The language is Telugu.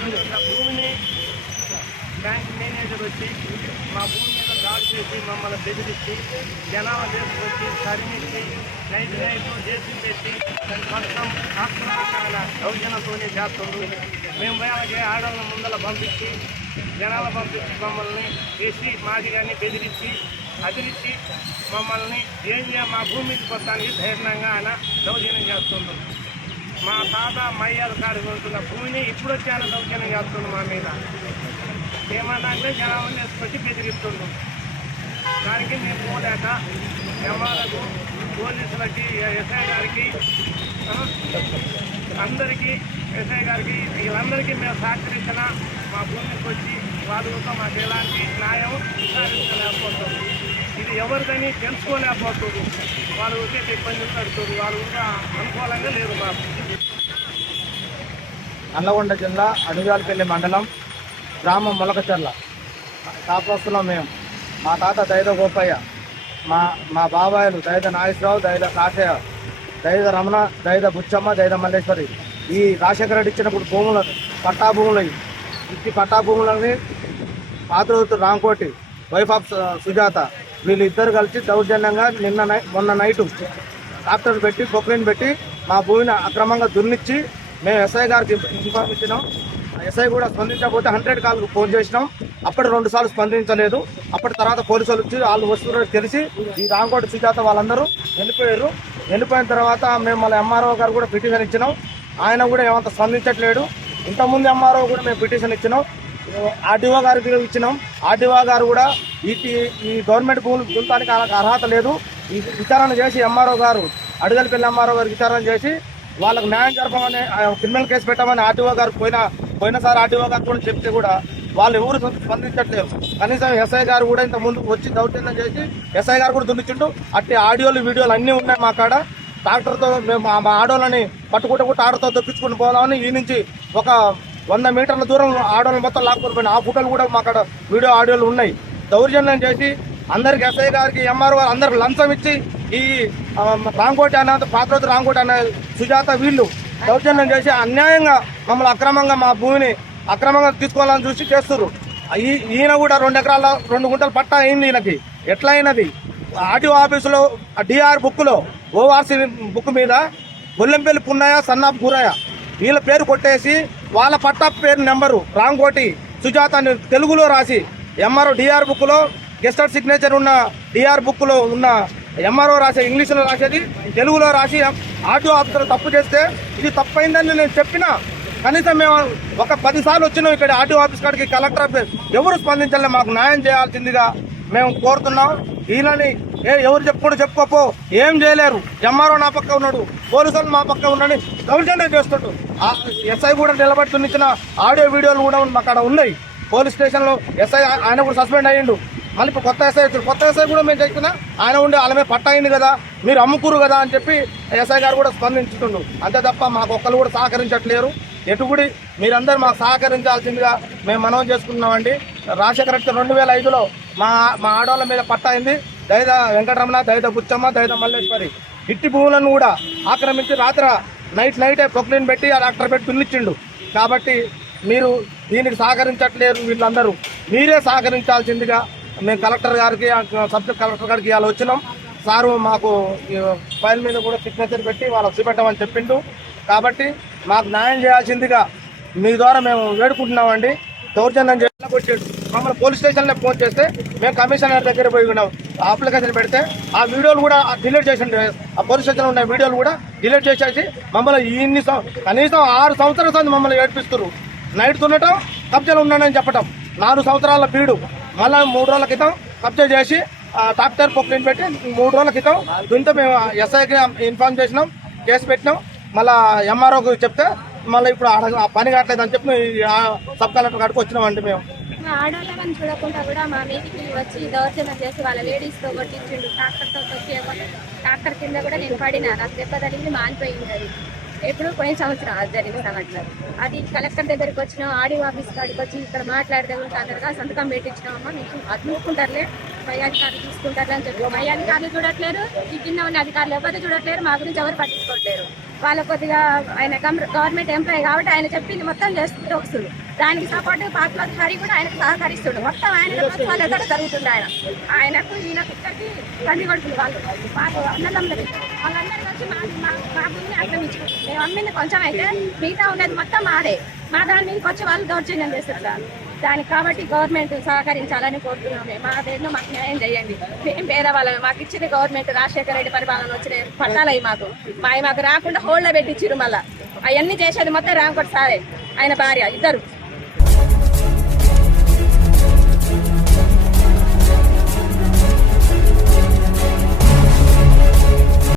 మా భూమిని బ్యాంక్ మేనేజర్ వచ్చి మా భూమి మీద దాడి చేసి మమ్మల్ని బెదిరించి జనాల తీసుకొచ్చి తరిమించి నైట్ నైట్ చేసి పెట్టి మొత్తం ఆత్మహత్య దౌర్జన్యంతోనే చేస్తుంది మేము అలాగే ఆడవాళ్ళ ముందల పంపించి జనాల పంపించి మమ్మల్ని వేసి మాది కానీ బెదిరించి అదిరించి మమ్మల్ని ఏం మా భూమికి పోతానికి ధైర్యంగా ఆయన దౌర్జన్యం చేస్తుంది మా తాత మయ్యాల కాడికి ఉంటున్న భూమిని ఇప్పుడు చాలా ఆయన దౌర్జన్యం చేస్తుంది మా మీద. ఏమన్నా అంటే జనాభా వేసుకొచ్చి బెదిరిస్తుండ్రు దానికి మేము పోలేక ఎమ్మాలకు పోలీసులకి ఎస్ఐ గారికి అందరికీ ఎస్ఐ గారికి వీళ్ళందరికీ మేము సహకరించిన మా భూమికి వచ్చి వాళ్ళతో మాకు ఎలాంటి న్యాయం సహకరించలేకపోతుంది ఇది ఎవరిదని తెలుసుకోలేకపోతుంది వాళ్ళు వచ్చేసి ఇబ్బందులు పడుతుంది వాళ్ళు కూడా అనుకూలంగా లేదు మాకు. నల్లగొండ జిల్లా అడుగాలపల్లి మండలం గ్రామం మొలకచర్ల. కాపుస్తున్నాం మేము మా తాత దైద గోపయ్య మా మా బాబాయిలు దైద నాగేశ్వరరావు దైద కాశయ్య దైద రమణ దైద బుచ్చమ్మ దైద మల్లేశ్వరి. ఈ రాజశేఖర రెడ్డి ఇచ్చినప్పుడు భూములు పట్టా భూములు ఇచ్చి పట్టా భూములని పాత్ర రాంకోటి వైఫ్ ఆఫ్ సుజాత. వీళ్ళిద్దరు కలిసి దౌర్జన్యంగా నిన్న మొన్న నైటు ట్రాక్టర్ పెట్టి బొక్లైన్ పెట్టి మా భూమిని అక్రమంగా దున్నిచ్చి మేము ఎస్ఐ గారికి ఇన్ఫార్మ్ ఇచ్చినాం ఎస్ఐ కూడా స్పందించకపోతే హండ్రెడ్ కాల్కి ఫోన్ చేసినాం. అప్పటి రెండు సార్లు స్పందించలేదు. అప్పటి తర్వాత పోలీసులు వచ్చి వాళ్ళు వస్తున్నారు తెలిసి ఈ రాంకోటి సుజాత వాళ్ళందరూ వెళ్ళిపోయారు. వెళ్ళిపోయిన తర్వాత మేము మళ్ళీ ఎంఆర్ఓ గారు కూడా పిటిషన్ ఇచ్చినాం. ఆయన కూడా ఏమంత స్పందించట్లేడు. ఇంతకుముందు ఎంఆర్ఓ కూడా మేము పిటిషన్ ఇచ్చినాం. ఆర్టీఓ గారికి ఇచ్చినాం. ఆర్టీఓ గారు కూడా ఈ ఈ గవర్నమెంట్ భూములు దుంతానికి అర్హత లేదు. ఈ విచారణ చేసి ఎంఆర్ఓ గారు అడుగలపల్లి ఎంఆర్ఓ గారు విచారణ చేసి వాళ్ళకు న్యాయం జరపమని క్రిమినల్ కేసు పెట్టమని ఆర్టీఓ గారు పోయిన పోయినసారి ఆర్టీఓ గారు కూడా చెప్తే కూడా వాళ్ళు ఎవరు స్పందించట్లేదు. కనీసం ఎస్ఐ గారు కూడా ఇంత ముందు వచ్చి దౌర్జన్యం చేసి ఎస్ఐ గారు కూడా దున్నిచ్చిండు. అట్టి ఆడియోలు వీడియోలు అన్నీ ఉన్నాయి మా కాడ. ట్రాక్టర్తో మేము మా- ఆడోళ్ళని పట్టుకుంటే కూడా ఆడతో దొప్పించుకుని పోదామని ఈ నుంచి ఒక వంద మీటర్ల దూరం ఆడవాళ్ళు మొత్తం లాక్కొని ఆ ఫోటోలు కూడా మా అక్కడ వీడియో ఆడియోలు ఉన్నాయి. దౌర్జన్యం చేసి అందరికి ఎస్ఐ గారికి ఎంఆర్ఓ అందరికి లంచం ఇచ్చి ఈ రాంకోటి అన్న పాత్రోతి రాంకోటి అన్న సుజాత వీళ్ళు దౌర్జన్యం చేసి అన్యాయంగా మమ్మల్ని అక్రమంగా మా భూమిని అక్రమంగా తీసుకోవాలని చూసి చేస్తున్నారు ఈ- ఈయన కూడా రెండు ఎకరాల రెండు గుంటలు పట్టా అయింది ఈయనకి. ఎట్లా అయినది? ఆర్టీఓ ఆఫీసులో డిఆర్ బుక్లో ఓఆర్సీ బుక్ మీద గొల్లెంపల్లి పున్నాయ సన్నాప్ గురయ్య వీళ్ళ పేరు కొట్టేసి వాళ్ళ పట్టా పేరు నెంబరు రాంగోటి సుజాత అని తెలుగులో రాసి ఎంఆర్ఓ డిఆర్ బుక్లో గెస్టెడ్ సిగ్నేచర్ ఉన్న డిఆర్ బుక్లో ఉన్న ఎంఆర్ఓ రాసే ఇంగ్లీష్లో రాసేది తెలుగులో రాసి ఆర్టీఓ ఆఫీసర్ తప్పు చేస్తే ఇది తప్పైందని నేను చెప్పినా. కనీసం మేము ఒక పది సార్లు వచ్చినాం ఇక్కడ ఆర్టీఓ ఆఫీస్ కాడికి కలెక్టర్ ఎవరు స్పందించాలి మాకు న్యాయం చేయాల్సిందిగా మేము కోరుతున్నాం. ఈయనని ఏ ఎవరు చెప్పుకుంటూ చెప్పుకోపో. ఏం చేయలేరు. ఎంఆర్ఓ నా పక్క ఉన్నాడు. పోలీసులు మా పక్క ఉన్నాడు దౌర్జన్యం చేస్తుంటాడు ఆ ఎస్ఐ కూడా నిలబడుతున్న ఆడియో వీడియోలు కూడా మాకు అక్కడ ఉన్నాయి. పోలీస్ స్టేషన్లో ఎస్ఐ ఆయన కూడా సస్పెండ్ అయ్యిండు. మళ్ళీ ఇప్పుడు కొత్త ఎస్ఐ వచ్చాడు. కొత్త ఎస్ఐ కూడా మేము చెప్తున్నా ఆయన ఉండి వాళ్ళ మీద పట్ట అయింది కదా మీరు అమ్ముకురు కదా అని చెప్పి ఎస్ఐ గారు కూడా స్పందించుతుండు. అంతే తప్ప మాకు ఒక్కరు కూడా సహకరించట్లేరు. ఎటుగుడి మీరందరూ మాకు సహకరించాల్సిందిగా మేము మనం చేసుకున్నామండి రాజశేఖర రెడ్డి రెండు వేల ఐదులో మా మా ఆడవాళ్ళ మీద పట్ట అయింది. దైద వెంకటరమణ దైద బుచ్చమ్మ దైద మల్లేశ్వరి. ఇట్టి భూములను కూడా ఆక్రమించి రాత్ర నైట్ నైటే ప్రొక్లీన్ పెట్టి ఆ డాక్టర్ పెట్టి పిల్లిచ్చిండు కాబట్టి మీరు దీనికి సహకరించట్లేరు వీళ్ళందరూ. మీరే సహకరించాల్సిందిగా మేము కలెక్టర్ గారికి సబ్జెక్ట్ సబ్ కలెక్టర్ గారికి ఇవాళ వచ్చినాం. సారు మాకు ఫైల్ మీద కూడా సిగ్నేచర్ పెట్టి వాళ్ళకి చూపెట్టమని చెప్పిండు. కాబట్టి మాకు న్యాయం చేయాల్సిందిగా మీ ద్వారా మేము వేడుకుంటున్నామండి. దౌర్జన్యం చేయాలని మమ్మల్ని పోలీస్ స్టేషన్లో ఫోన్ చేస్తే మేము కమిషనర్ దగ్గర పోయి ఉన్నాం. అప్లికేషన్ పెడితే ఆ వీడియోలు కూడా డిలీట్ చేసిండు ఆ పోలీస్ స్టేషన్లో ఉన్న వీడియోలు కూడా డిలీట్ చేసేసి మమ్మల్ని ఇన్ని కనీసం ఆరు సంవత్సరాల సంది మమ్మల్ని ఏడిపిస్తున్నారు నైట్ దున్నటం కబ్జాలు ఉన్నానని చెప్పటం. నాలుగు సంవత్సరాల బీడు. మళ్ళీ మూడు రోజుల క్రితం కబ్జా చేసి ఆ ట్రాక్టర్ పెట్టి మూడు రోజుల క్రితం దీంతో మేము ఎస్ఐకి ఇన్ఫార్మ్ చేసినాం కేసు పెట్టినాం. మళ్ళీ ఎంఆర్ఓకి చెప్తే మళ్ళీ ఇప్పుడు పని కావట్లేదు అని చెప్పి సబ్ కలెక్టర్ కాడికి వచ్చినామండి మేము. మా ఆడవాళ్ళని చూడకుండా కూడా మా మీదికి వచ్చి దౌర్జన్యం చేసి వాళ్ళ లేడీస్తో కొట్టించిండు. ట్రాక్టర్తో వచ్చి ట్రాక్టర్ కింద కూడా నేను పడినా. నాకు దెబ్బ తగిలింది మానిపోయింది అది. ఎప్పుడు పోయిన సంవత్సరం అది జరిగిన సంఘటన అది. కలెక్టర్ దగ్గరికి వచ్చినాం ఆడియో ఆఫీస్ కాడికి వచ్చి ఇక్కడ మాట్లాడితే ఉంటారు సంతకం పెట్టించినామమ్మా మీకు అది పై అధికారులు చూసుకుంటారులే అని చెప్పి. పై అధికారులు చూడట్లేరు ఈ కింద ఉన్న అధికారులు ఎవరు చూడట్లేరు మా గురించి ఎవరు పట్టించుకోవట్లేరు వాళ్ళ కొద్దిగా ఆయన గవర్నమెంట్ ఎంప్లాయీ కాబట్టి ఆయన చెప్పింది మొత్తం చేస్తూ వస్తుంది దానికి సపోర్ట్ పార్టీ హరి కూడా ఆయనకు సహకరిస్తుండు. మొత్తం ఆయన వాళ్ళు ఎక్కడ జరుగుతుంది ఆయన? ఆయనకు ఈయనకు ఇక్కడికి తల్లి కొడుకులు వాళ్ళు. మాకు అన్నదమ్ములకి. వాళ్ళందరూ వచ్చి మా మా భూమిని ఆక్రమించారు మేము అమ్మింది కొంచెం అయితే మిగతా ఉన్నది మొత్తం మాదే. మా దాని మీదకి వచ్చి వాళ్ళు దౌర్జన్యం చేస్తారు సార్. దానికి కాబట్టి గవర్నమెంట్ సహకరించాలని కోరుతున్నాం మా దేంట్లో మాకు న్యాయం చేయండి. మేము పేదవాళ్ళం మాకు ఇచ్చిన గవర్నమెంట్ రాజశేఖర రెడ్డి పరిపాలన వచ్చిన పట్టాలయ్యి మాకు. మా మాకు రాకుండా హోల్డ్లో పెట్టించారు మళ్ళా. అవన్నీ చేసేది మొత్తం రామకోటి సారే. ఆయన భార్య ఇద్దరు.